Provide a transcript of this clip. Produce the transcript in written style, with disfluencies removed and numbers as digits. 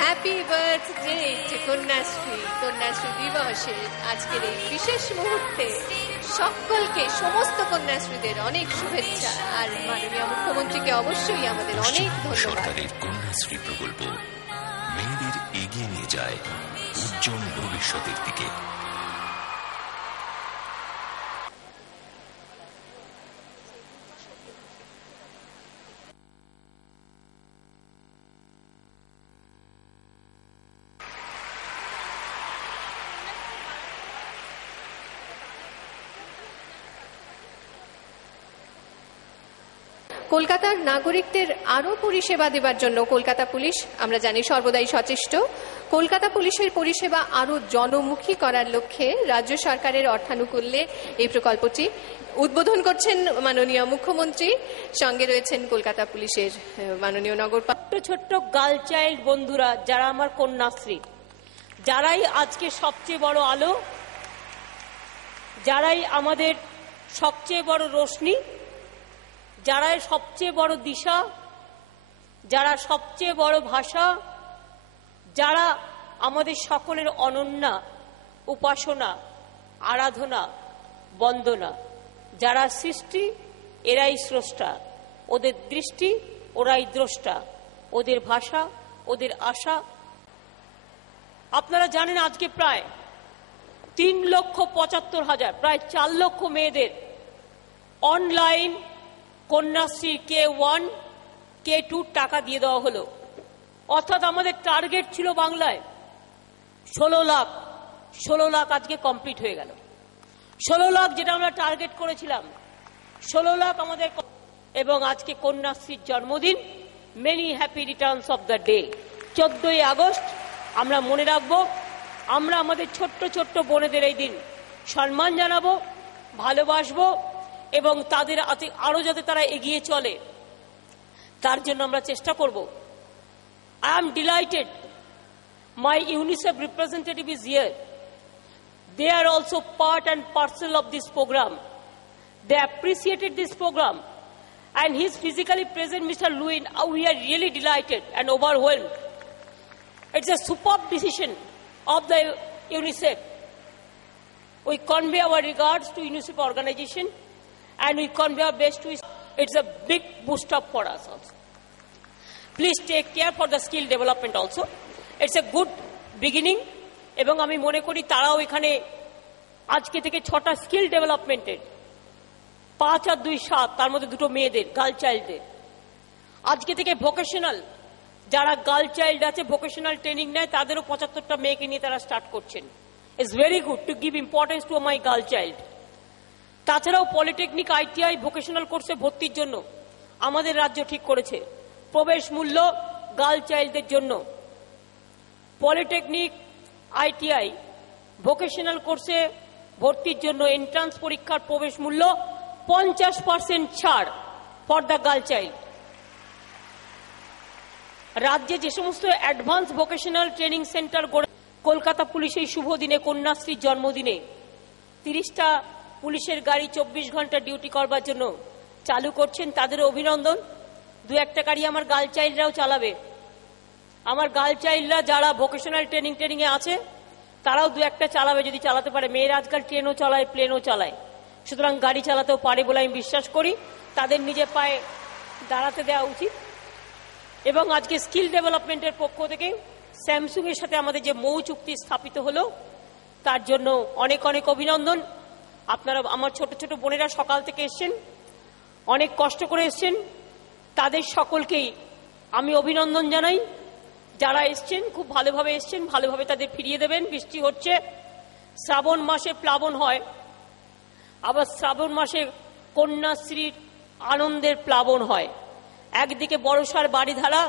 Happy birthday to Kanyashree. Kanyashree দিবসের আজকের এই বিশেষ মুহূর্তে সকলকে, সমস্ত কন্যাশ্রীদের অনেক শুভেচ্ছা, আর মাননীয় মুখ্যমন্ত্রীকে অবশ্যই আমাদের অনেক ধন্যবাদ। সরকারের কন্যাশ্রী প্রকল্প মেয়েদের এগিয়ে নিয়ে যায় উজ্জ্বল ভবিষ্যতের দিকে। কলকাতার নাগরিকদের আরও পরিষেবা দেবার জন্য কলকাতা পুলিশ, আমরা জানি, সর্বদাই সচেষ্ট। কলকাতা পুলিশের পরিষেবা আরও জনমুখী করার লক্ষ্যে রাজ্য সরকারের অর্থানুকূল্যে এই প্রকল্পটি উদ্বোধন করছেন মাননীয় মুখ্যমন্ত্রী। সঙ্গে রয়েছেন কলকাতা পুলিশের মাননীয় নগরপালিকা। ছোট্ট গার্ল চাইল্ড বন্ধুরা, যারা আমার কন্যাশ্রী, যারাই আজকে সবচেয়ে বড় আলো, যারাই আমাদের সবচেয়ে বড় রোশনি, যারাই সবচেয়ে বড় দিশা, যারা সবচেয়ে বড় ভাষা, যারা আমাদের সকলের অনন্যা, উপাসনা, আরাধনা, বন্দনা, যারা সৃষ্টি এরাই স্রষ্টা, ওদের দৃষ্টি ওরাই দ্রষ্টা, ওদের ভাষা ওদের আশা। আপনারা জানেন আজকে প্রায় 3,75,000, প্রায় 4 লক্ষ মেয়েদের অনলাইন কন্যাশ্রী K1 K2 টাকা দিয়ে দেওয়া হলো। অর্থাৎ আমাদের টার্গেট ছিল বাংলায় 16 লাখ, 16 লাখ আজকে কমপ্লিট হয়ে গেল। 16 লাখ যেটা আমরা টার্গেট করেছিলাম, 16 লাখ আমাদের। এবং আজকে কন্যাশ্রীর জন্মদিন। Many happy returns of the day. 14ই আগস্ট আমরা মনে রাখবো, আমরা আমাদের ছোট্ট ছোট্ট বোনেদের এই দিন সম্মান জানাবো, ভালোবাসবো এবং তাদের আরো যাতে তারা এগিয়ে চলে তার জন্য আমরা চেষ্টা করব। I am delighted my UNICEF representative is here. They are also part and parcel of this program. They appreciated this program and he is physically present, Mr. Lewin. We are really delighted and overwhelmed. It's a superb decision of the UNICEF. We convey our regards to UNICEF organization and we convey our best to it. It's a big boost up for us also. Please take care for the skill development also. It's a good beginning. এবং আমি মনে করি তারাও এখানে আজকে থেকে 6টা skill ডেভেলপমেন্টের 5 আর 2 7, তার মধ্যে 2টো মেয়েদের, গার্ল চাইল্ডদের। আজকে থেকে ভোকেশনাল, যারা গার্ল চাইল্ড আছে ভোকেশনাল ট্রেনিং নেয়, তাদেরও 75টা মেয়েকে নিয়ে তারা স্টার্ট করছেন। It's very good to give importance to my girl child. তাছাড়াও পলিটেকনিক, ITI, ভোকেশনাল কোর্সে ভর্তির জন্য আমাদের রাজ্য ঠিক করেছে প্রবেশ মূল্য গার্ল চাইল্ডদের জন্য। পলিটেকনিক, ITI, ভোকেশনাল কোর্সে ভর্তির জন্য এন্ট্রান্স পরীক্ষার প্রবেশ মূল্য 50% ছাড় ফর দ্য গার্ল চাইল্ড। রাজ্যে যে সমস্ত অ্যাডভান্স ভোকেশনাল ট্রেনিং সেন্টার গড়ে কলকাতা পুলিশ এই শুভ দিনে, কন্যাশ্রীর জন্মদিনে 30টা পুলিশের গাড়ি 24 ঘন্টা ডিউটি করবার জন্য চালু করছেন, তাদেরও অভিনন্দন। 2-1টা গাড়ি আমার গার্ল চাইল্ডরাও চালাবে। আমার গার্ল চাইল্ডরা যারা ভোকেশনাল ট্রেনিংয়ে আছে তারাও 2-1টা চালাবে যদি চালাতে পারে। মেয়েরা আজকাল ট্রেনও চালায়, প্লেনও চালায়, সুতরাং গাড়ি চালাতেও পারে বলে আমি বিশ্বাস করি। তাদের নিজের পায়ে দাঁড়াতে দেওয়া উচিত। এবং আজকে স্কিল ডেভেলপমেন্টের পক্ষ থেকে স্যামসুং এর সাথে আমাদের যে মৌ চুক্তি স্থাপিত হলো তার জন্য অনেক অনেক অভিনন্দন। আপনারা আমার ছোট ছোট বোনেরা সকাল থেকে এসছেন, অনেক কষ্ট করে এসছেন, তাদের সকলকেই আমি অভিনন্দন জানাই। যারা এসছেন খুব ভালোভাবে এসছেন, ভালোভাবে তাদের ফিরিয়ে দেবেন। বৃষ্টি হচ্ছে, শ্রাবণ মাসে প্লাবন হয়, আবার শ্রাবণ মাসে কন্যাশ্রীর আনন্দের প্লাবন হয়। একদিকে বড়সার বাড়িধারা,